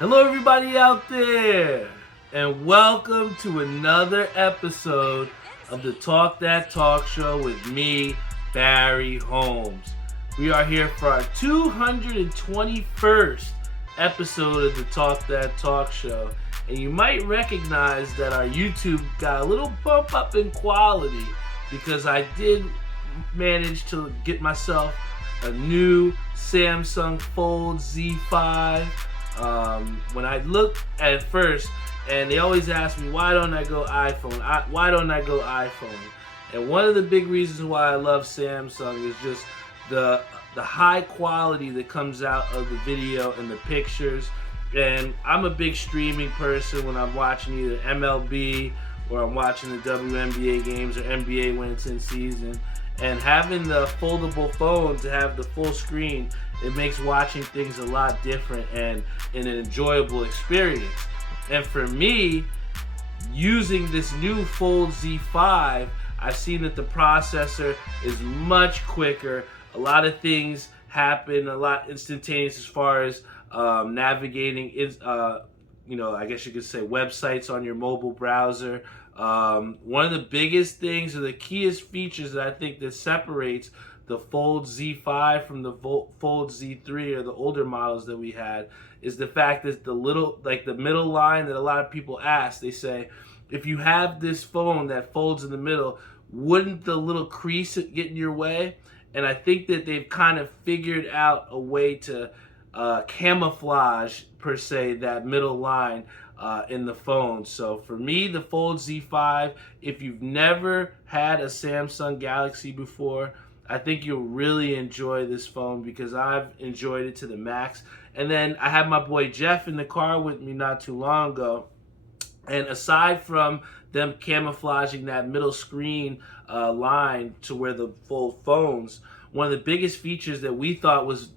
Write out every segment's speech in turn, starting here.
Hello, everybody out there, and welcome to another episode of the Talk That Talk Show with me, Barry Holmes. We are here for our 221st episode of the Talk That Talk Show, and you might recognize that our YouTube got a little bump up in quality because I did manage to get myself a new Samsung Fold Z5. When I look at first, and they always ask me, why don't I go iPhone? Why don't I go iPhone? And one of the big reasons why I love Samsung is just the high quality that comes out of the video and the pictures. And I'm a big streaming person when I'm watching either MLB or I'm watching the WNBA games or NBA when it's in season. And having the foldable phone to have the full screen, it makes watching things a lot different and an enjoyable experience. And for me, using this new Fold Z5, I've seen that the processor is much quicker. A lot of things happen a lot instantaneous as far as navigating, I guess you could say websites on your mobile browser. One of the biggest things or the keyest features that I think that separates the Fold Z5 from the Fold Z3 or the older models that we had is the fact that the middle line that a lot of people ask, they say, if you have this phone that folds in the middle, wouldn't the little crease get in your way? And I think that they've kind of figured out a way to camouflage, per se, that middle line in the phone. So for me, the Fold Z5, if you've never had a Samsung Galaxy before, I think you'll really enjoy this phone because I've enjoyed it to the max. And then I had my boy Jeff in the car with me not too long ago. And aside from them camouflaging that middle screen line to where the Fold phones, one of the biggest features that we thought was,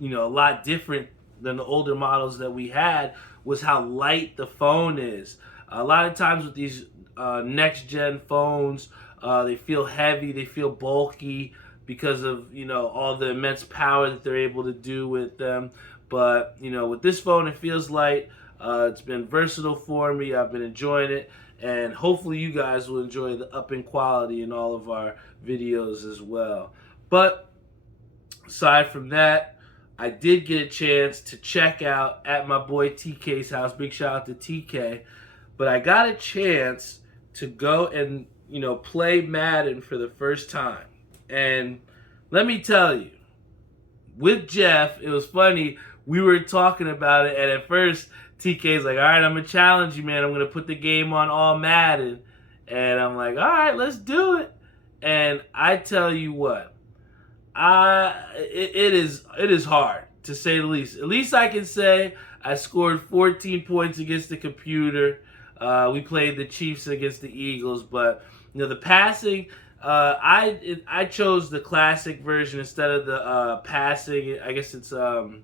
a lot different than the older models that we had was how light the phone is. A lot of times with these next gen phones, they feel heavy, they feel bulky because of all the immense power that they're able to do with them. But with this phone, it feels light. It's been versatile for me. I've been enjoying it, and hopefully you guys will enjoy the up in quality in all of our videos as well. But aside from that, I did get a chance to check out at my boy TK's house. Big shout out to TK. But I got a chance to go and, play Madden for the first time. And let me tell you, with Jeff, it was funny. We were talking about it, and at first, TK's like, all right, I'm going to challenge you, man. I'm going to put the game on all Madden. And I'm like, all right, let's do it. And I tell you what, it is hard, to say the least. At least I can say I scored 14 points against the computer. We played the Chiefs against the Eagles, but the passing, I chose the classic version instead of the passing. I guess it's the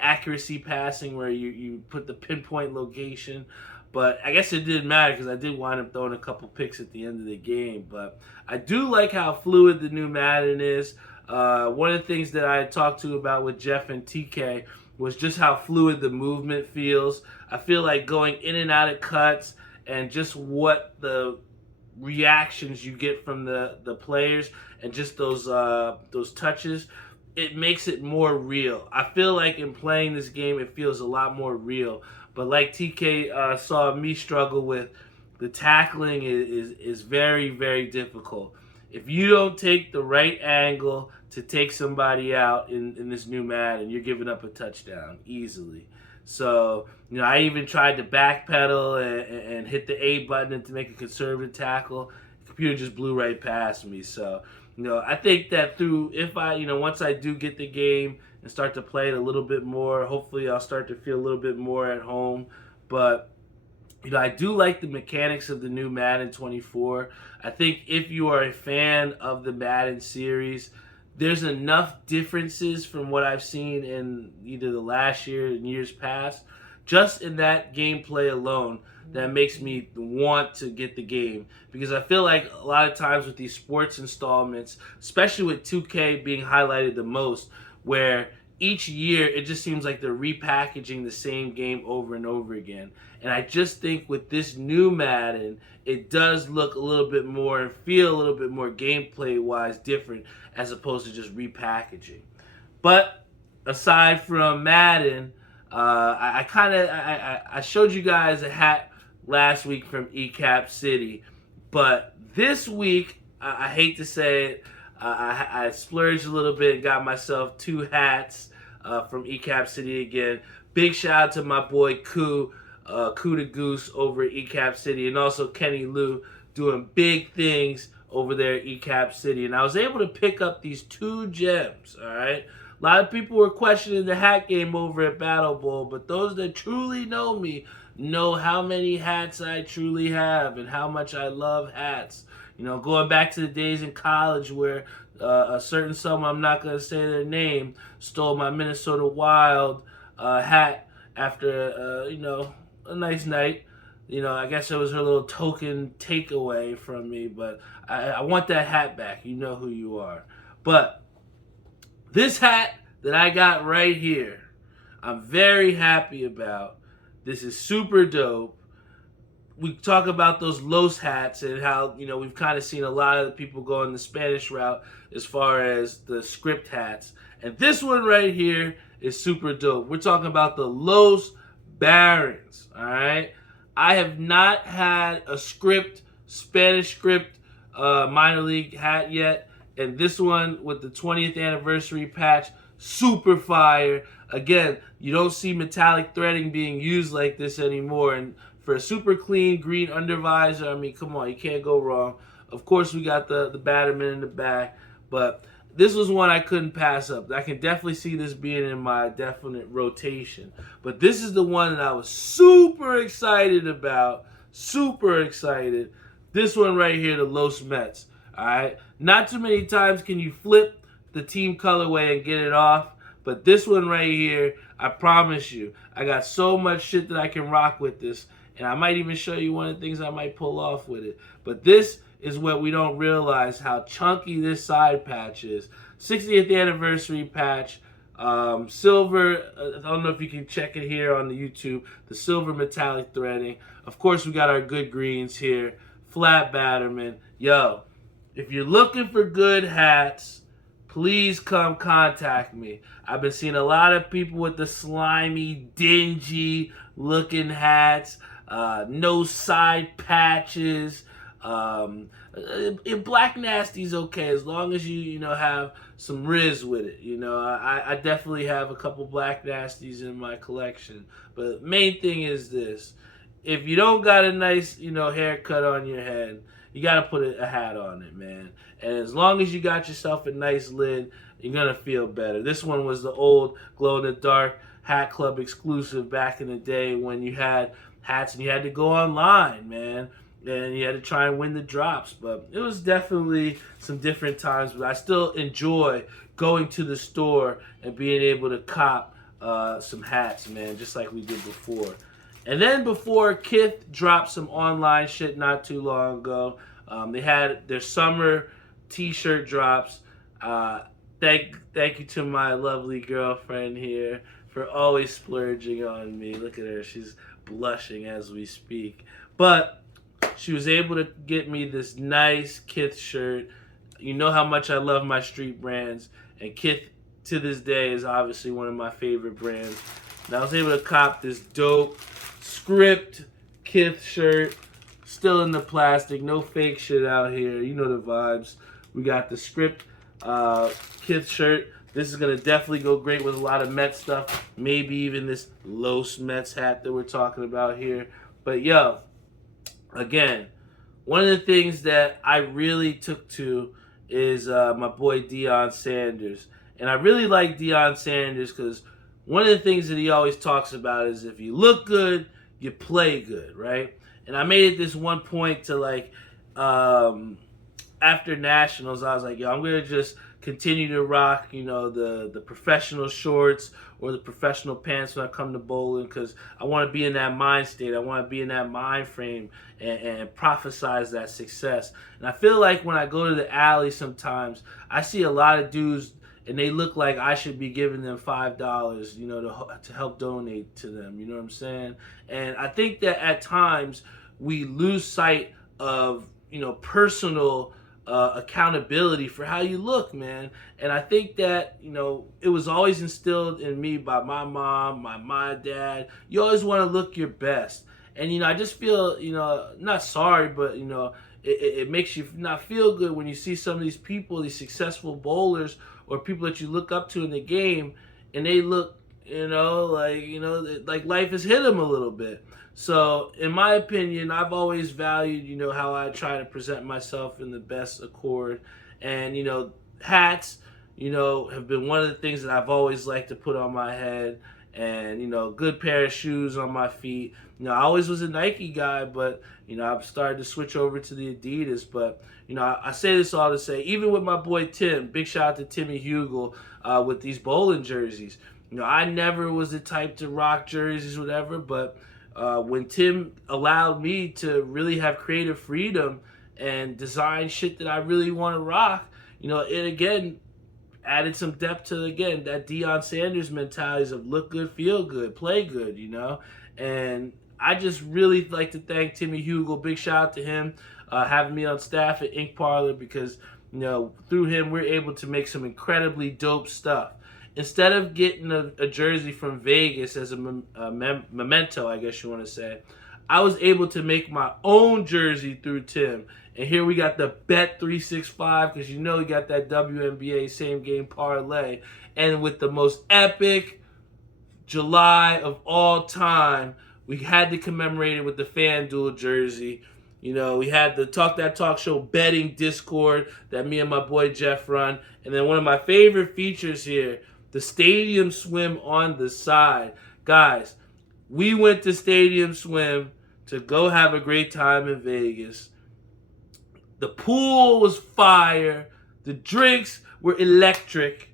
accuracy passing where you put the pinpoint location. But I guess it didn't matter because I did wind up throwing a couple picks at the end of the game. But I do like how fluid the new Madden is. One of the things that I talked to about with Jeff and TK was just how fluid the movement feels. I feel like going in and out of cuts and just what the reactions you get from the players and just those touches, it makes it more real. I feel like in playing this game, it feels a lot more real. But like TK saw me struggle with, the tackling is very, very difficult. If you don't take the right angle to take somebody out in this new Madden, you're giving up a touchdown easily. So, I even tried to backpedal and hit the A button to make a conservative tackle. The computer just blew right past me. So, I think that once I do get the game and start to play it a little bit more, hopefully I'll start to feel a little bit more at home. But, I do like the mechanics of the new Madden 24. I think if you are a fan of the Madden series, there's enough differences from what I've seen in either the last year and years past, just in that gameplay alone, that makes me want to get the game. Because I feel like a lot of times with these sports installments, especially with 2K being highlighted the most, where each year it just seems like they're repackaging the same game over and over again. And I just think with this new Madden, it does look a little bit more and feel a little bit more gameplay wise different as opposed to just repackaging. But aside from Madden, I showed you guys a hat last week from ECapCity, but this week I hate to say it, I splurged a little bit and got myself 2 hats from ECapCity again. Big shout out to my boy Koo the Goose over at ECapCity, and also Kenny Lou doing big things over there at ECapCity. And I was able to pick up these 2 gems, all right? A lot of people were questioning the hat game over at Battle Bowl, but those that truly know me know how many hats I truly have and how much I love hats. You know, going back to the days in college where a certain someone, I'm not going to say their name, stole my Minnesota Wild hat after, a nice night. You know, I guess it was her little token takeaway from me, but I want that hat back. You know who you are. But this hat that I got right here, I'm very happy about. This is super dope. We talk about those Los hats and how, we've kind of seen a lot of the people go in the Spanish route as far as the script hats. And this one right here is super dope. We're talking about the Los Barons, all right? I have not had a Spanish script minor league hat yet. And this one with the 20th anniversary patch, super fire. Again, you don't see metallic threading being used like this anymore. And for a super clean green undervisor, I mean, come on, you can't go wrong. Of course, we got the Batterman in the back, but this was one I couldn't pass up. I can definitely see this being in my definite rotation. But this is the one that I was super excited about. Super excited. This one right here, the Los Mets. All right? Not too many times can you flip the team colorway and get it off. But this one right here, I promise you, I got so much shit that I can rock with this. And I might even show you one of the things I might pull off with it. But this is what we don't realize, how chunky this side patch is. 60th anniversary patch, silver, I don't know if you can check it here on the YouTube, the silver metallic threading. Of course, we got our good greens here, flat Batterman. Yo, if you're looking for good hats, please come contact me. I've been seeing a lot of people with the slimy, dingy looking hats, no side patches. Black Nasty's okay as long as you have some Riz with it. I definitely have a couple Black Nasties in my collection. But main thing is this: if you don't got a nice haircut on your head, you got to put a hat on it, man. And as long as you got yourself a nice lid, you're gonna feel better. This one was the old glow in the dark Hat Club exclusive back in the day when you had hats and you had to go online, man. And you had to try and win the drops. But it was definitely some different times. But I still enjoy going to the store and being able to cop some hats, man, just like we did before. And then before, Kith dropped some online shit not too long ago. They had their summer t-shirt drops. Thank you to my lovely girlfriend here for always splurging on me. Look at her. She's blushing as we speak. But she was able to get me this nice Kith shirt. You know how much I love my street brands. And Kith, to this day, is obviously one of my favorite brands. And I was able to cop this dope script Kith shirt. Still in the plastic. No fake shit out here. You know the vibes. We got the script Kith shirt. This is going to definitely go great with a lot of Mets stuff. Maybe even this Los Mets hat that we're talking about here. But yo, again, one of the things that I really took to is my boy Deion Sanders. And I really like Deion Sanders because one of the things that he always talks about is if you look good, you play good, right? And I made it this one point to after Nationals, I was like, yo, I'm going to just continue to rock, the professional shorts or the professional pants when I come to bowling because I want to be in that mind state. I want to be in that mind frame and prophesize that success. And I feel like when I go to the alley sometimes, I see a lot of dudes and they look like I should be giving them $5, to help donate to them. You know what I'm saying? And I think that at times we lose sight of personal accountability for how you look, man. And I think that it was always instilled in me by my mom, my dad. You always want to look your best, and I just feel not sorry, but it makes you not feel good when you see some of these people, these successful bowlers or people that you look up to in the game, and they look like life has hit them a little bit. So, in my opinion, I've always valued, how I try to present myself in the best accord. And, hats, have been one of the things that I've always liked to put on my head. And, good pair of shoes on my feet. I always was a Nike guy, but, I've started to switch over to the Adidas. But, I say this all to say, even with my boy Tim, big shout out to Timmy Hugel with these bowling jerseys. I never was the type to rock jerseys, whatever, but when Tim allowed me to really have creative freedom and design shit that I really want to rock, it again added some depth to, again, that Deion Sanders mentality of look good, feel good, play good, And I just really like to thank Timmy Hugel. Big shout out to him having me on staff at Ink Parlor because, through him, we're able to make some incredibly dope stuff. Instead of getting a jersey from Vegas as a memento, I guess you want to say, I was able to make my own jersey through Tim. And here we got the Bet 365 because we got that WNBA same game parlay. And with the most epic July of all time, we had to commemorate it with the FanDuel jersey. We had the Talk That Talk Show betting Discord that me and my boy Jeff run. And then one of my favorite features here, the Stadium Swim on the side. Guys, we went to Stadium Swim to go have a great time in Vegas. The pool was fire. The drinks were electric.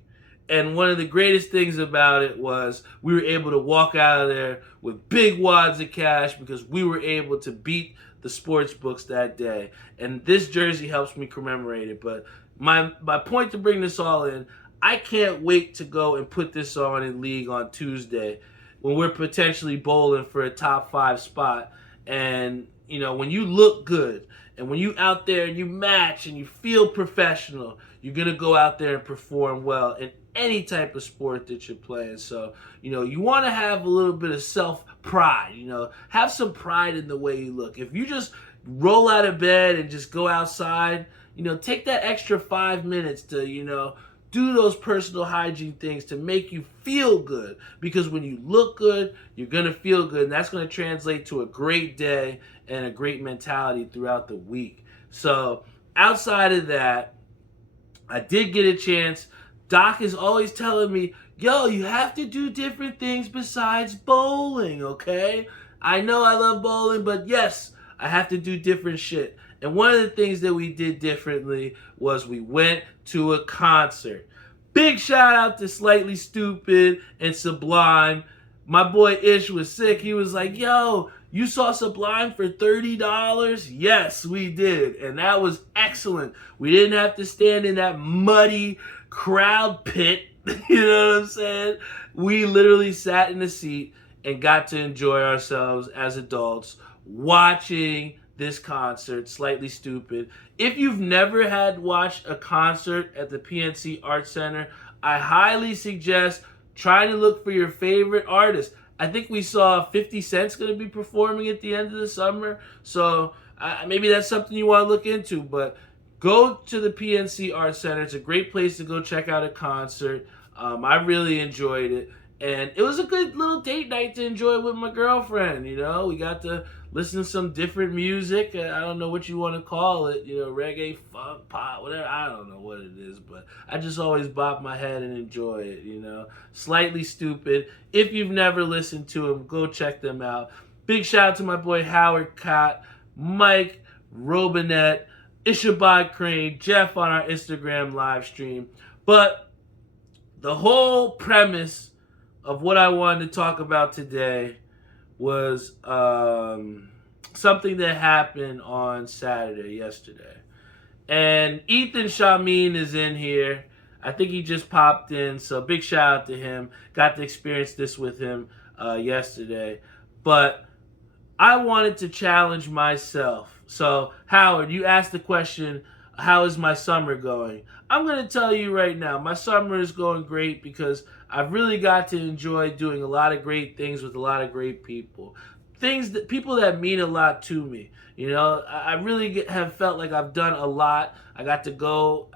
And one of the greatest things about it was we were able to walk out of there with big wads of cash because we were able to beat the sports books that day. And this jersey helps me commemorate it. But my point to bring this all in, I can't wait to go and put this on in League on Tuesday when we're potentially bowling for a top 5 spot. And, when you look good and when you out there and you match and you feel professional, you're going to go out there and perform well in any type of sport that you're playing. So, you want to have a little bit of self-pride, have some pride in the way you look. If you just roll out of bed and just go outside, take that extra 5 minutes to, do those personal hygiene things to make you feel good. Because when you look good, you're going to feel good. And that's going to translate to a great day and a great mentality throughout the week. So outside of that, I did get a chance. Doc is always telling me, yo, you have to do different things besides bowling, okay? I know I love bowling, but yes, I have to do different shit. And one of the things that we did differently was we went to a concert. Big shout out to Slightly Stoopid and Sublime. My boy Ish was sick. He was like, yo, you saw Sublime for $30? Yes, we did. And that was excellent. We didn't have to stand in that muddy crowd pit. You know what I'm saying? We literally sat in the seat and got to enjoy ourselves as adults watching this concert, Slightly Stoopid. If you've never had watched a concert at the PNC Arts Center, I highly suggest trying to look for your favorite artist. I think we saw 50 Cent's going to be performing at the end of the summer, so maybe that's something you want to look into, but go to the PNC Arts Center. It's a great place to go check out a concert. I really enjoyed it. And it was a good little date night to enjoy with my girlfriend, We got to listen to some different music. I don't know what you want to call it, reggae, funk, pop, whatever. I don't know what it is, but I just always bop my head and enjoy it, Slightly Stoopid. If you've never listened to them, go check them out. Big shout out to my boy Howard Cott, Mike Robinette, Ishabad Crane, Jeff on our Instagram live stream. But the whole premise of what I wanted to talk about today was something that happened on Saturday, yesterday. And Ethan Shamin is in here. I think he just popped in, so big shout out to him. Got to experience this with him yesterday. But I wanted to challenge myself. So, Howard, you asked the question, how is my summer going? I'm going to tell you right now, my summer is going great because I've really got to enjoy doing a lot of great things with a lot of great people. People that mean a lot to me. You know, I really have felt like I've done a lot. I got to go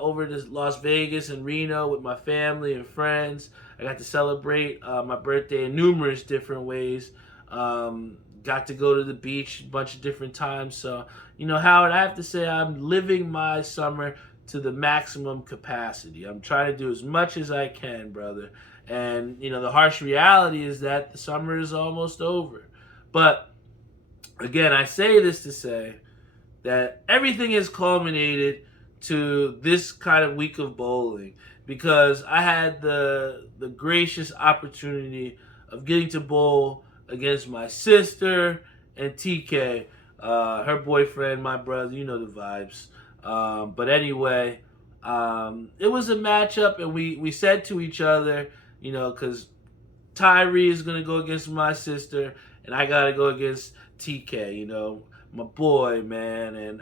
over to Las Vegas and Reno with my family and friends. I got to celebrate my birthday in numerous different ways. Got to go to the beach a bunch of different times. So, you know, Howard, I have to say I'm living my summer to the maximum capacity. I'm trying to do as much as I can, brother. And, you know, the harsh reality is that the summer is almost over. But, again, I say this to say that everything has culminated to this kind of week of bowling because I had the gracious opportunity of getting to bowl against my sister and TK, her boyfriend, my brother. You know the vibes. But anyway, it was a matchup, and we said to each other, you know, because Tyree is gonna go against my sister, and I gotta go against TK. You know, my boy, man, and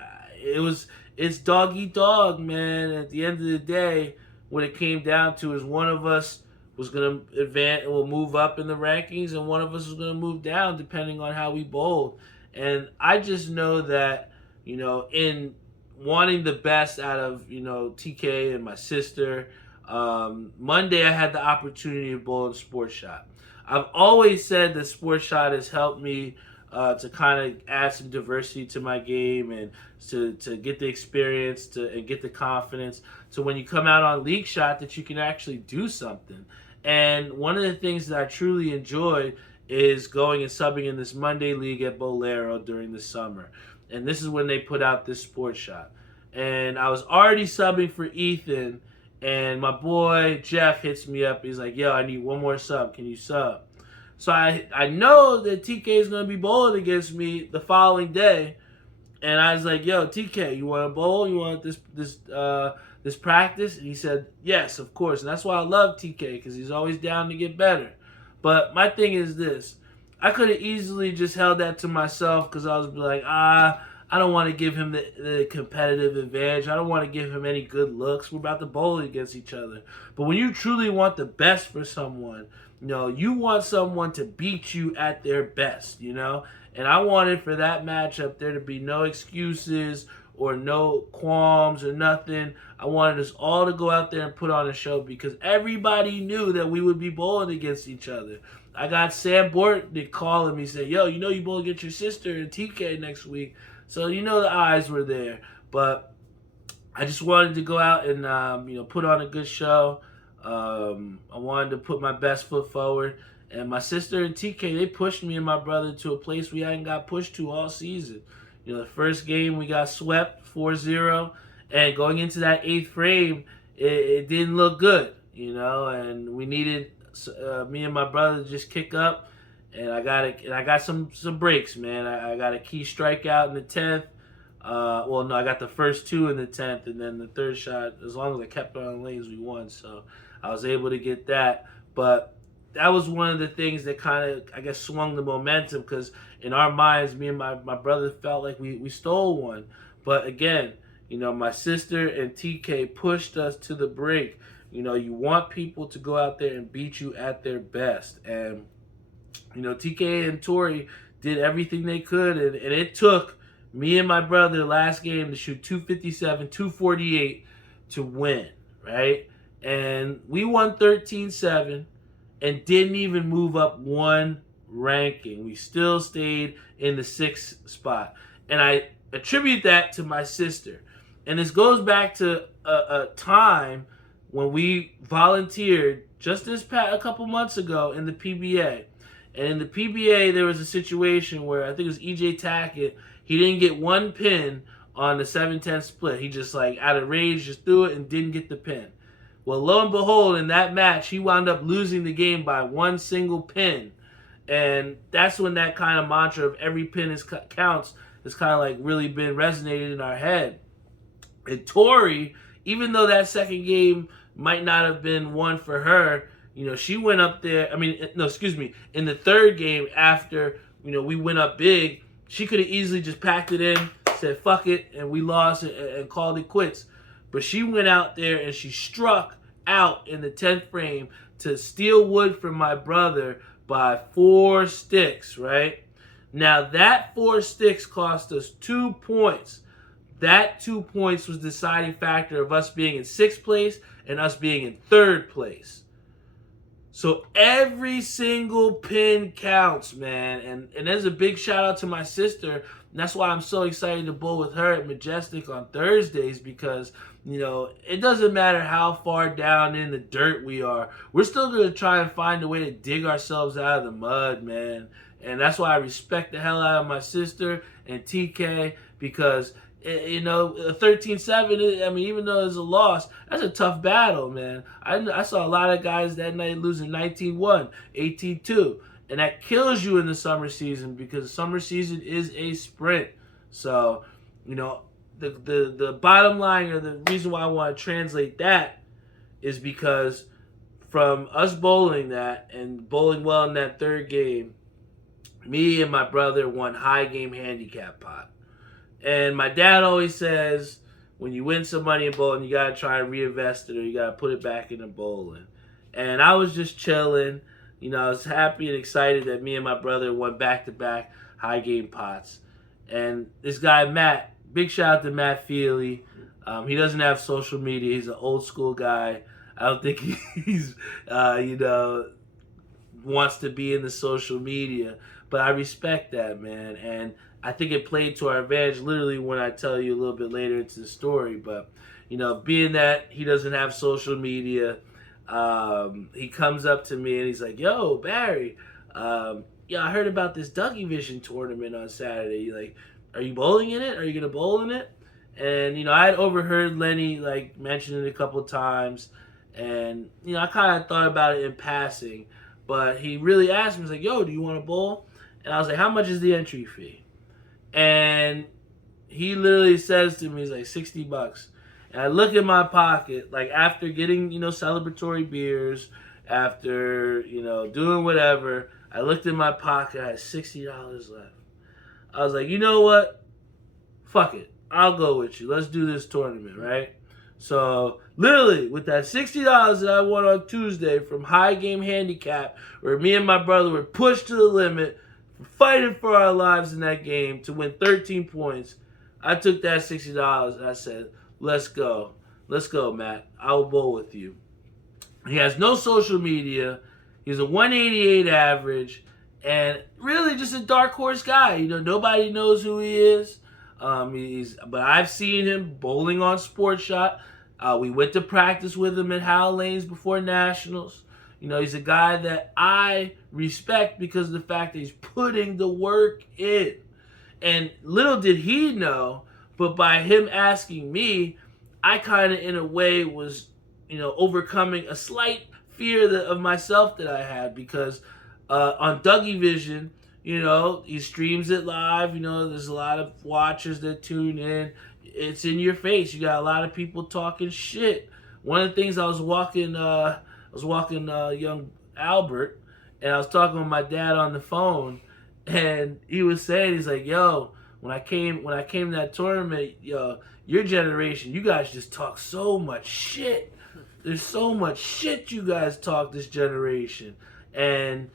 it's dog eat dog, man. At the end of the day, what it came down to is one of us was going to advance, will move up in the rankings, and one of us was going to move down depending on how we bowled. And I just know that, you know, in wanting the best out of, you know, TK and my sister, Monday I had the opportunity to bowl in Sports Shot. I've always said that Sports Shot has helped me to kind of add some diversity to my game and to get the experience and get the confidence. So when you come out on League Shot, that you can actually do something. And one of the things that I truly enjoyed is going and subbing in this Monday League at Bolero during the summer. And this is when they put out this Sports Shot. And I was already subbing for Ethan, and my boy Jeff hits me up. He's like, yo, I need one more sub. Can you sub? So I know that TK is going to be bowling against me the following day. And I was like, yo, TK, you want to bowl? You want this practice? And he said, yes, of course. And that's why I love TK, because he's always down to get better. But my thing is this. I could have easily just held that to myself because I was like, I don't want to give him the competitive advantage. I don't want to give him any good looks. We're about to bowl against each other. But when you truly want the best for someone, you know, you want someone to beat you at their best, you know? And I wanted for that matchup there to be no excuses or no qualms or nothing. I wanted us all to go out there and put on a show because everybody knew that we would be bowling against each other. I got Sam Bortnick calling me saying, yo, you know you bowl against your sister and TK next week. So you know the eyes were there. But I just wanted to go out and put on a good show. I wanted to put my best foot forward. And my sister and TK, they pushed me and my brother to a place we hadn't got pushed to all season. You know, the first game we got swept 4-0. And going into that 8th frame, it didn't look good, you know. And we needed me and my brother to just kick up. And I got some breaks, man. I got a key strikeout in the 10th. I got the first 2 in the 10th, and then the third shot, as long as I kept it on lanes, we won. So I was able to get that. But that was one of the things that kind of, I guess, swung the momentum because in our minds, me and my brother felt like we stole one. But again, you know, my sister and TK pushed us to the brink. You know, you want people to go out there and beat you at their best. And, you know, TK and Tori did everything they could, and it took me and my brother last game to shoot 257, 248 to win, right? And we won 13-7 and didn't even move up one ranking. We still stayed in the 6th spot. And I attribute that to my sister. And this goes back to a time when we volunteered just a couple months ago in the PBA. And in the PBA, there was a situation where I think it was EJ Tackett. He didn't get one pin on the 7-10 split. He just, like, out of rage, just threw it and didn't get the pin. Well, lo and behold, in that match, he wound up losing the game by one single pin. And that's when that kind of mantra of every pin counts has kind of like really been resonated in our head. And Tori, even though that second game might not have been one for her. She went up there. I mean, no, excuse me. In the third game, after we went up big, she could have easily just packed it in, said fuck it, and we lost and called it quits. But she went out there and she struck out in the 10th frame to steal wood from my brother by 4 sticks, right? Now, that 4 sticks cost us 2 points. That 2 points was the deciding factor of us being in 6th place and us being in 3rd place. So every single pin counts, man. And there's a big shout out to my sister. And that's why I'm so excited to bowl with her at Majestic on Thursdays, because, it doesn't matter how far down in the dirt we are. We're still going to try and find a way to dig ourselves out of the mud, man. And that's why I respect the hell out of my sister and TK, because a 13-7, I mean, even though it's a loss, that's a tough battle, man. I saw a lot of guys that night losing 19-1, 18-2, and that kills you in the summer season, because the summer season is a sprint. So, the bottom line, or the reason why I want to translate that, is because from us bowling that and bowling well in that third game, me and my brother won high game handicap pot. And my dad always says, when you win some money in bowling, you got to try and reinvest it, or you got to put it back into bowling. And I was just chilling. I was happy and excited that me and my brother won back-to-back high game pots. And this guy, Matt, big shout out to Matt Feely. He doesn't have social media. He's an old school guy. I don't think he's, wants to be in the social media. But I respect that, man. And I think it played to our advantage, literally, when I tell you a little bit later into the story. But, being that he doesn't have social media, he comes up to me and he's like, yo, Barry, I heard about this Dougie Vision tournament on Saturday. Like, are you bowling in it? Are you going to bowl in it? And, I had overheard Lenny, mention it a couple times. And, I kind of thought about it in passing. But he really asked me, he's like, yo, do you want to bowl? And I was like, how much is the entry fee? And he literally says to me, he's like, $60. And I look in my pocket, after getting, celebratory beers, after, doing whatever, I looked in my pocket, I had $60 left. I was like, you know what? Fuck it. I'll go with you. Let's do this tournament, right? So, literally, with that $60 that I won on Tuesday from High Game Handicap, where me and my brother were pushed to the limit, fighting for our lives in that game to win 13 points, I took that $60 and I said, let's go. Let's go, Matt. I will bowl with you. He has no social media. He's a 188 average, and really just a dark horse guy. Nobody knows who he is. But I've seen him bowling on Sports Shot. We went to practice with him at Howell Lanes before Nationals. He's a guy that I respect because of the fact that he's putting the work in. And little did he know, but by him asking me, I kind of, in a way, was, overcoming a slight fear of myself that I had, because on Dougie Vision, he streams it live. There's a lot of watchers that tune in. It's in your face. You got a lot of people talking shit. One of the things I was walking young Albert, and I was talking with my dad on the phone, and he was saying, he's like, yo, when I came to that tournament, your generation, you guys just talk so much shit. There's so much shit you guys talk this generation. And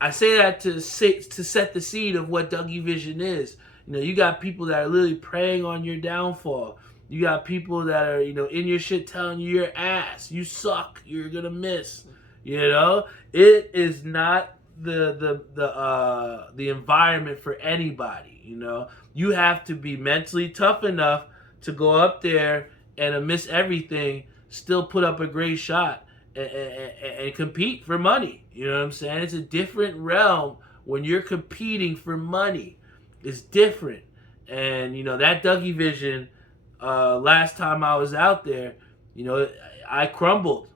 I say that to set the seed of what Dougie Vision is. You got people that are literally preying on your downfall. You got people that are, in your shit telling you your ass. You suck. You're gonna miss. It is not the environment for anybody. You have to be mentally tough enough to go up there and amidst everything, still put up a great shot and compete for money. You know what I'm saying? It's a different realm when you're competing for money. It's different. And, that Dougie Vision, last time I was out there, I crumbled.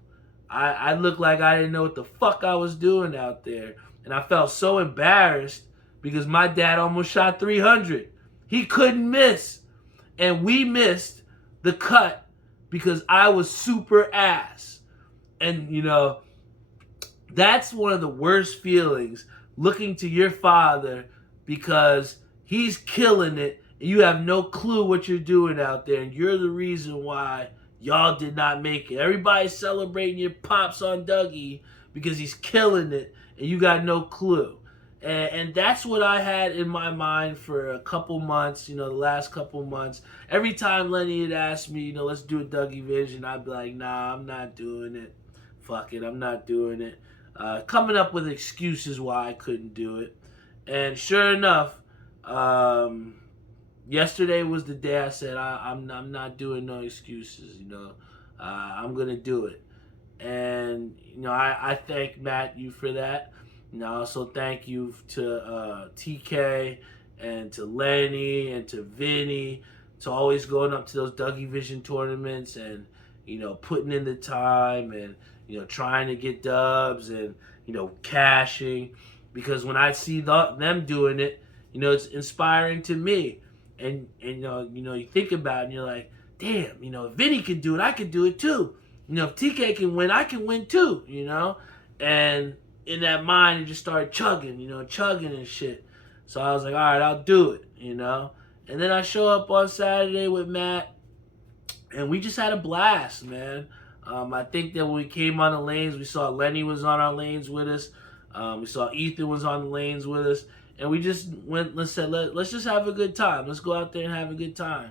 I looked like I didn't know what the fuck I was doing out there. And I felt so embarrassed because my dad almost shot 300. He couldn't miss. And we missed the cut because I was super ass. And, that's one of the worst feelings, looking to your father because he's killing it and you have no clue what you're doing out there, and you're the reason why y'all did not make it. Everybody's celebrating your pops on Dougie because he's killing it and you got no clue. And that's what I had in my mind for a couple months, the last couple months. Every time Lenny had asked me, let's do a Dougie Vision, I'd be like, nah, I'm not doing it. Fuck it, I'm not doing it. Coming up with excuses why I couldn't do it. And sure enough, yesterday was the day I said, I'm not doing no excuses, I'm going to do it. And, I thank Matt you for that. And I also thank you to TK and to Lenny and to Vinny, to always going up to those Dougie Vision tournaments and, putting in the time and, trying to get dubs and, cashing. Because when I see them doing it, it's inspiring to me. And you think about it and you're like, damn, if Vinny can do it, I can do it too. If TK can win, I can win too, And in that mind, it just started chugging and shit. So I was like, all right, I'll do it, And then I show up on Saturday with Matt, and we just had a blast, man. I think that when we came on the lanes, we saw Lenny was on our lanes with us. We saw Ethan was on the lanes with us. And we just went, let's just have a good time. Let's go out there and have a good time.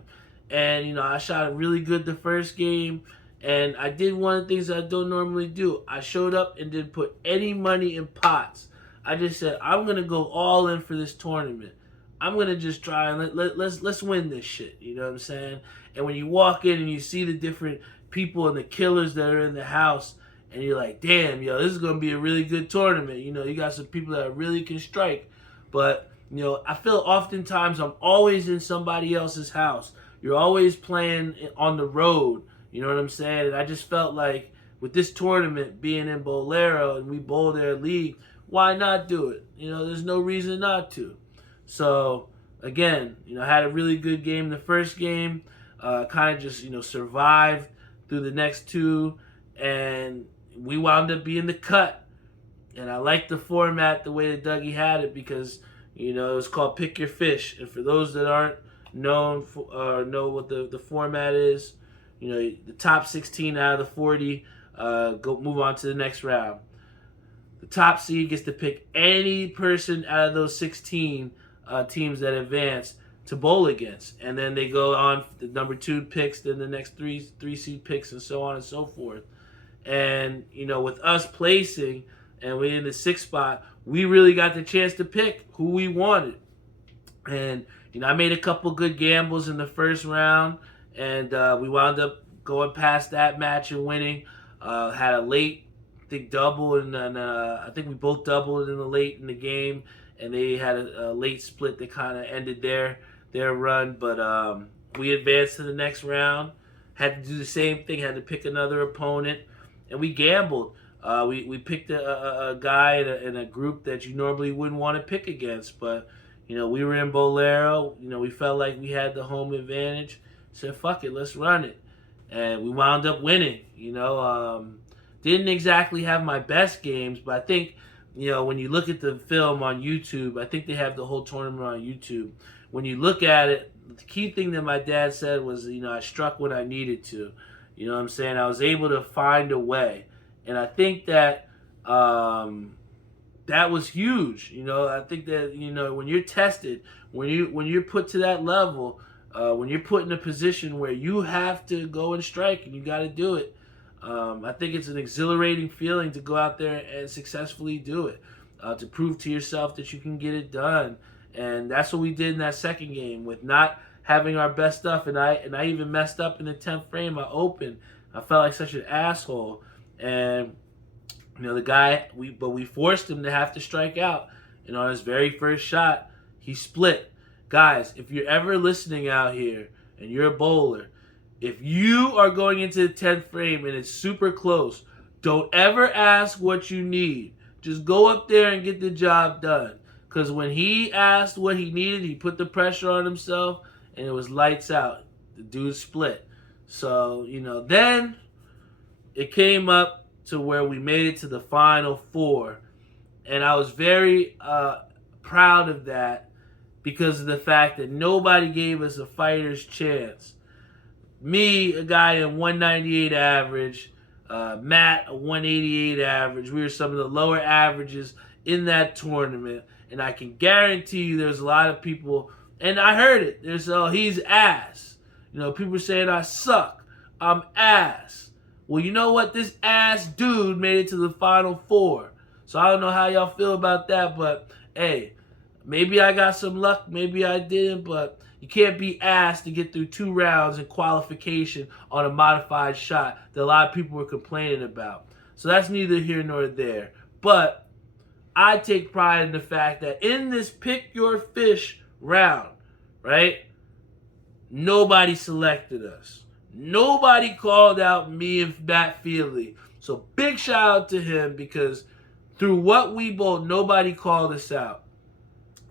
And, I shot it really good the first game. And I did one of the things that I don't normally do. I showed up and didn't put any money in pots. I just said, I'm going to go all in for this tournament. I'm going to just try and let's win this shit. You know what I'm saying? And when you walk in and you see the different people and the killers that are in the house, and you're like, damn, this is going to be a really good tournament. You got some people that really can strike. But, I feel oftentimes I'm always in somebody else's house. You're always playing on the road. You know what I'm saying? And I just felt like with this tournament being in Bolero and we bowl their league, why not do it? There's no reason not to. So, again, I had a really good game the first game. Kind of just, survived through the next two. And we wound up being the cut. And I like the format, the way that Dougie had it, because, it was called Pick Your Fish. And for those that aren't know what the format is, the top 16 out of the 40 move on to the next round. The top seed gets to pick any person out of those 16 teams that advance to bowl against. And then they go on, the number 2 picks, then the next three seed picks, and so on and so forth. And, with us placing, and we're in the 6th spot, we really got the chance to pick who we wanted. And, I made a couple good gambles in the first round, and we wound up going past that match and winning. Had a late, I think, double, and then I think we both doubled in the late in the game, and they had a late split that kind of ended their run. But we advanced to the next round, had to do the same thing, had to pick another opponent, and we gambled. We picked a guy in a group that you normally wouldn't want to pick against, but we were in Bolero. We felt like we had the home advantage. Said, fuck it, let's run it. And we wound up winning. Didn't exactly have my best games, but I think, when you look at the film on YouTube, I think they have the whole tournament on YouTube. When you look at it, the key thing that my dad said was, I struck when I needed to. You know what I'm saying? I was able to find a way. And I think that that was huge. I think that, when you're tested, when you're put to that level, when you're put in a position where you have to go and strike and you got to do it, I think it's an exhilarating feeling to go out there and successfully do it, to prove to yourself that you can get it done. And that's what we did in that second game with not having our best stuff. And I even messed up in the 10th frame. I opened. I felt like such an asshole. And, the guy, we forced him to have to strike out. And on his very first shot, he split. Guys, if you're ever listening out here and you're a bowler, if you are going into the 10th frame and it's super close, don't ever ask what you need. Just go up there and get the job done. Because when he asked what he needed, he put the pressure on himself, and it was lights out. The dude split. So, then it came up to where we made it to the final four. And I was very proud of that because of the fact that nobody gave us a fighter's chance. Me, a guy in 198 average, Matt, a 188 average. We were some of the lower averages in that tournament. And I can guarantee you there's a lot of people, and I heard it. There's, oh, he's ass. People saying I suck. I'm ass. Well, you know what? This ass dude made it to the final four. So I don't know how y'all feel about that, but hey, maybe I got some luck, maybe I didn't, but you can't be asked to get through 2 rounds in qualification on a modified shot that a lot of people were complaining about. So that's neither here nor there. But I take pride in the fact that in this pick your fish round, right, nobody selected us. Nobody called out me and Matt Feely. So big shout out to him because through what we both, nobody called us out.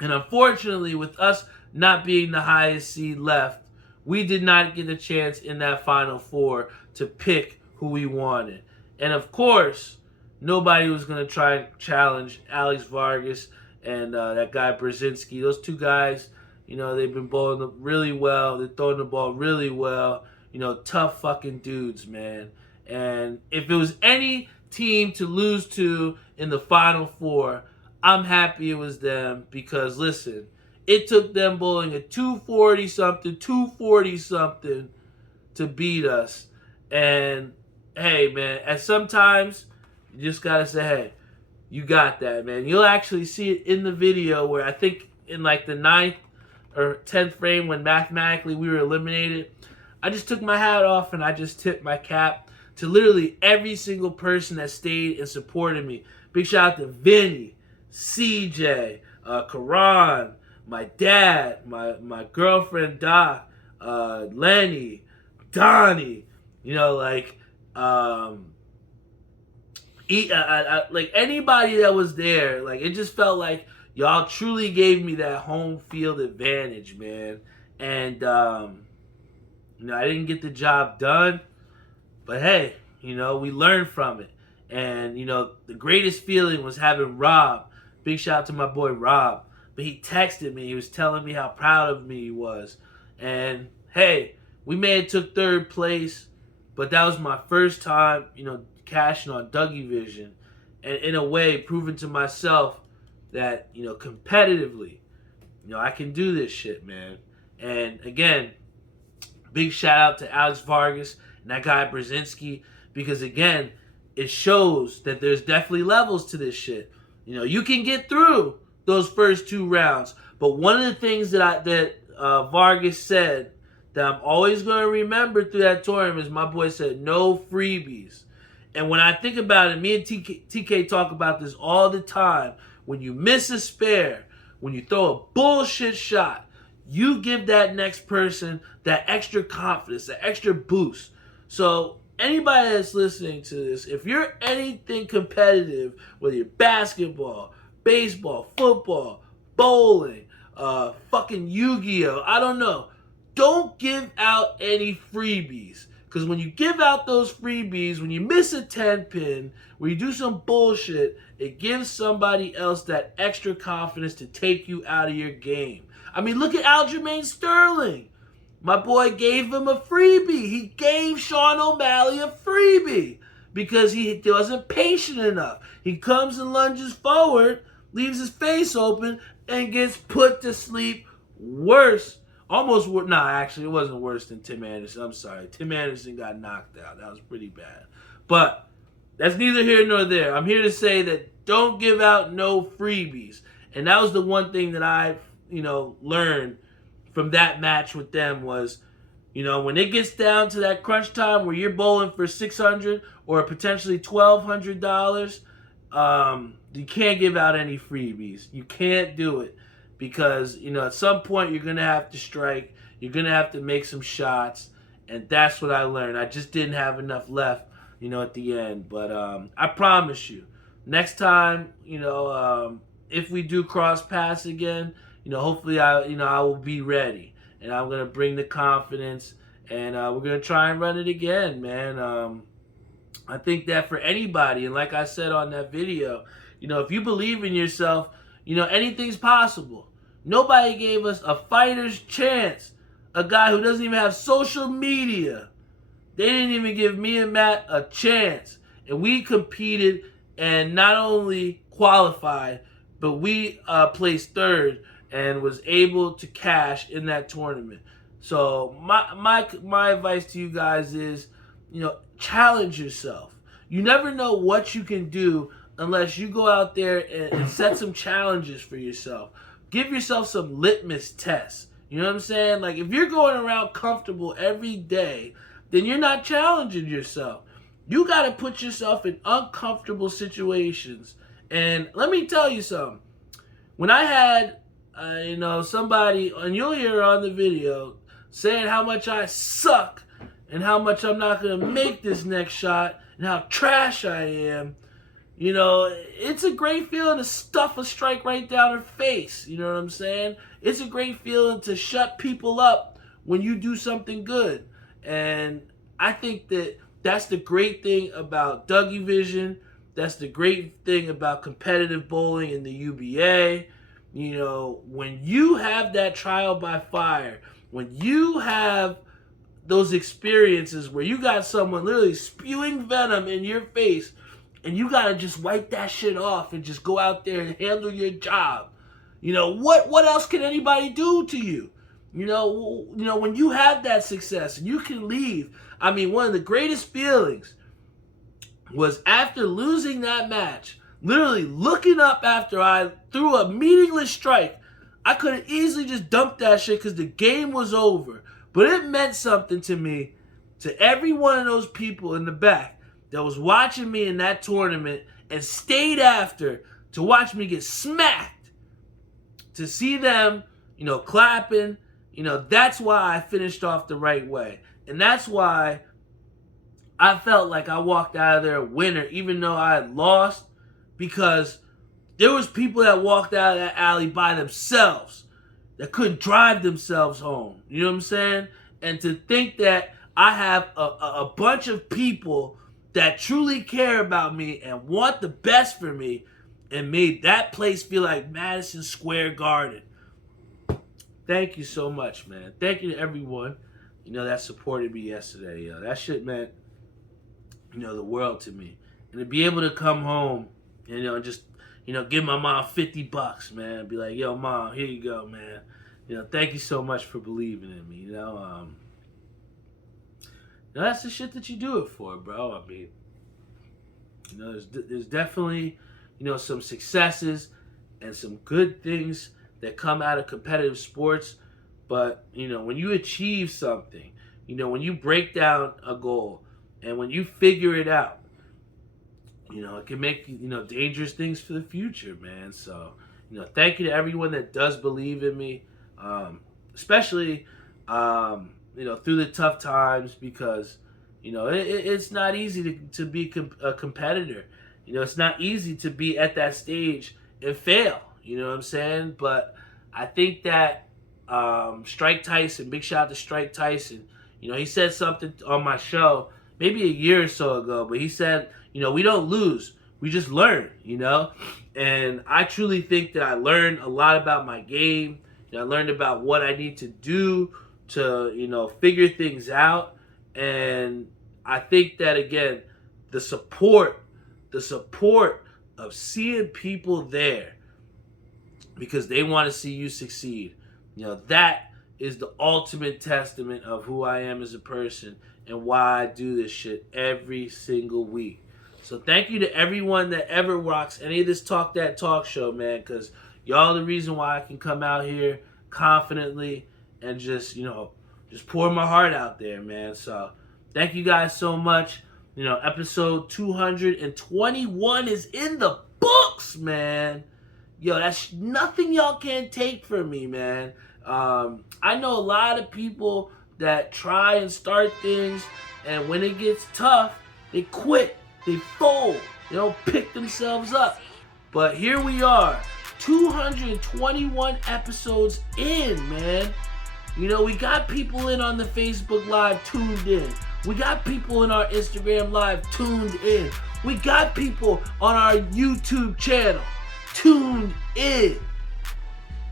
And unfortunately, with us not being the highest seed left, we did not get a chance in that final four to pick who we wanted. And of course, nobody was going to try and challenge Alex Vargas and that guy Brzezinski. Those two guys, they've been bowling really well. They're throwing the ball really well. Tough fucking dudes, man. And if it was any team to lose to in the final four, I'm happy it was them because, listen, it took them bowling a 240-something, 240-something to beat us. And, hey, man, and sometimes you just got to say, hey, you got that, man. You'll actually see it in the video where I think in like the 9th or 10th frame when mathematically we were eliminated, I just took my hat off and I just tipped my cap to literally every single person that stayed and supported me. Big shout out to Vinny, CJ, Karan, my dad, my girlfriend Doc, Lenny, Donnie, like anybody that was there. Like, it just felt like y'all truly gave me that home field advantage, man. And I didn't get the job done, but hey, we learned from it. And, the greatest feeling was having Rob. Big shout out to my boy Rob. But he texted me. He was telling me how proud of me he was. And, hey, we may have took 3rd place, but that was my first time, cashing on Dougie Vision. And in a way, proving to myself that, competitively, I can do this shit, man. And, again, big shout out to Alex Vargas and that guy Brzezinski, because again, it shows that there's definitely levels to this shit. You can get through those first 2 rounds, but one of the things that Vargas said that I'm always going to remember through that tournament is my boy said, no freebies. And when I think about it, me and TK talk about this all the time. When you miss a spare, when you throw a bullshit shot, you give that next person that extra confidence, that extra boost. So anybody that's listening to this, if you're anything competitive, whether you're basketball, baseball, football, bowling, fucking Yu-Gi-Oh, I don't know, don't give out any freebies. Because when you give out those freebies, when you miss a 10 pin, when you do some bullshit, it gives somebody else that extra confidence to take you out of your game. I mean, look at Aljamain Sterling. My boy gave him a freebie. He gave Sean O'Malley a freebie because he wasn't patient enough. He comes and lunges forward, leaves his face open, and gets put to sleep worse. Actually, it wasn't worse than Tim Anderson. I'm sorry. Tim Anderson got knocked out. That was pretty bad. But that's neither here nor there. I'm here to say that don't give out no freebies. And that was the one thing that I, learned from that match with them was, when it gets down to that crunch time where you're bowling for $600 or potentially $1,200, you can't give out any freebies. You can't do it because, at some point you're going to have to strike. You're going to have to make some shots. And that's what I learned. I just didn't have enough left, at the end. But I promise you, next time, if we do cross paths again, hopefully I will be ready. And I'm going to bring the confidence and we're gonna try and run it again, man. I think that for anybody, and like I said on that video, if you believe in yourself, anything's possible. Nobody gave us a fighter's chance. A guy who doesn't even have social media. They didn't even give me and Matt a chance. And we competed and not only qualified, but we placed third and was able to cash in that tournament. So my advice to you guys is, challenge yourself. You never know what you can do unless you go out there and set some challenges for yourself. Give yourself some litmus tests. You know what I'm saying? Like, if you're going around comfortable every day, then you're not challenging yourself. You got to put yourself in uncomfortable situations. And let me tell you something. When I had, somebody, and you'll hear on the video, saying how much I suck and how much I'm not going to make this next shot and how trash I am, it's a great feeling to stuff a strike right down her face. You know what I'm saying? It's a great feeling to shut people up when you do something good. And I think that that's the great thing about Dougie Vision. That's the great thing about competitive bowling in the UBA. When you have that trial by fire, when you have those experiences where you got someone literally spewing venom in your face, and you gotta just wipe that shit off and just go out there and handle your job. What else can anybody do to you? When you have that success and you can leave. I mean, one of the greatest feelings was after losing that match, literally looking up after I threw a meaningless strike. I could have easily just dumped that shit because the game was over. But it meant something to me, to every one of those people in the back that was watching me in that tournament and stayed after to watch me get smacked. To see them, clapping, that's why I finished off the right way. And that's why I felt like I walked out of there a winner, even though I had lost, because there was people that walked out of that alley by themselves that couldn't drive themselves home. You know what I'm saying? And to think that I have a bunch of people that truly care about me and want the best for me and made that place feel like Madison Square Garden. Thank you so much, man. Thank you to everyone, that supported me yesterday. That shit meant, the world to me. And to be able to come home, and just, give my mom $50, man. Be like, yo, mom, here you go, man. Thank you so much for believing in me, that's the shit that you do it for, bro. I mean, there's definitely, some successes and some good things that come out of competitive sports. But, when you achieve something, when you break down a goal and when you figure it out, it can make, dangerous things for the future, man. So, thank you to everyone that does believe in me, especially, through the tough times, because, it's not easy to be a competitor. It's not easy to be at that stage and fail. You know what I'm saying? But I think that Strike Tyson, big shout out to Strike Tyson, he said something on my show maybe a year or so ago, but he said, we don't lose, we just learn, And I truly think that I learned a lot about my game. I learned about what I need to do to, figure things out. And I think that, again, the support of seeing people there because they want to see you succeed, that is the ultimate testament of who I am as a person and why I do this shit every single week. So thank you to everyone that ever rocks any of this Talk That Talk show, man, because y'all are the reason why I can come out here confidently and just pour my heart out there, man. So thank you guys so much. Episode 221 is in the books, man. Yo, that's nothing y'all can't take from me, man. I know a lot of people that try and start things, and when it gets tough, they quit, they fold, they don't pick themselves up. But here we are, 221 episodes in, man. You know, we got people in on the Facebook Live tuned in. We got people in our Instagram Live tuned in. We got people on our YouTube channel tuned in.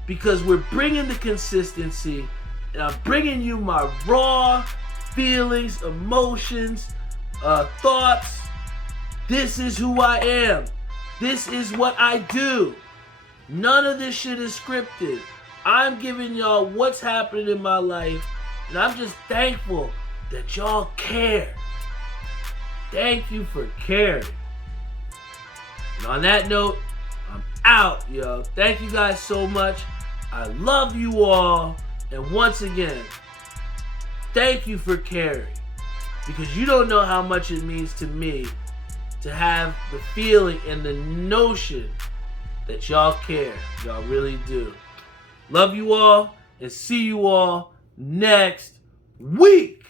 Because we're bringing the consistency, and I'm bringing you my raw feelings, emotions, thoughts. This is who I am. This is what I do. None of this shit is scripted. I'm giving y'all what's happening in my life, and I'm just thankful that y'all care. Thank you for caring. And on that note, I'm out, yo. Thank you guys so much. I love you all. And once again, thank you for caring. Because you don't know how much it means to me to have the feeling and the notion that y'all care. Y'all really do. Love you all, and see you all next week.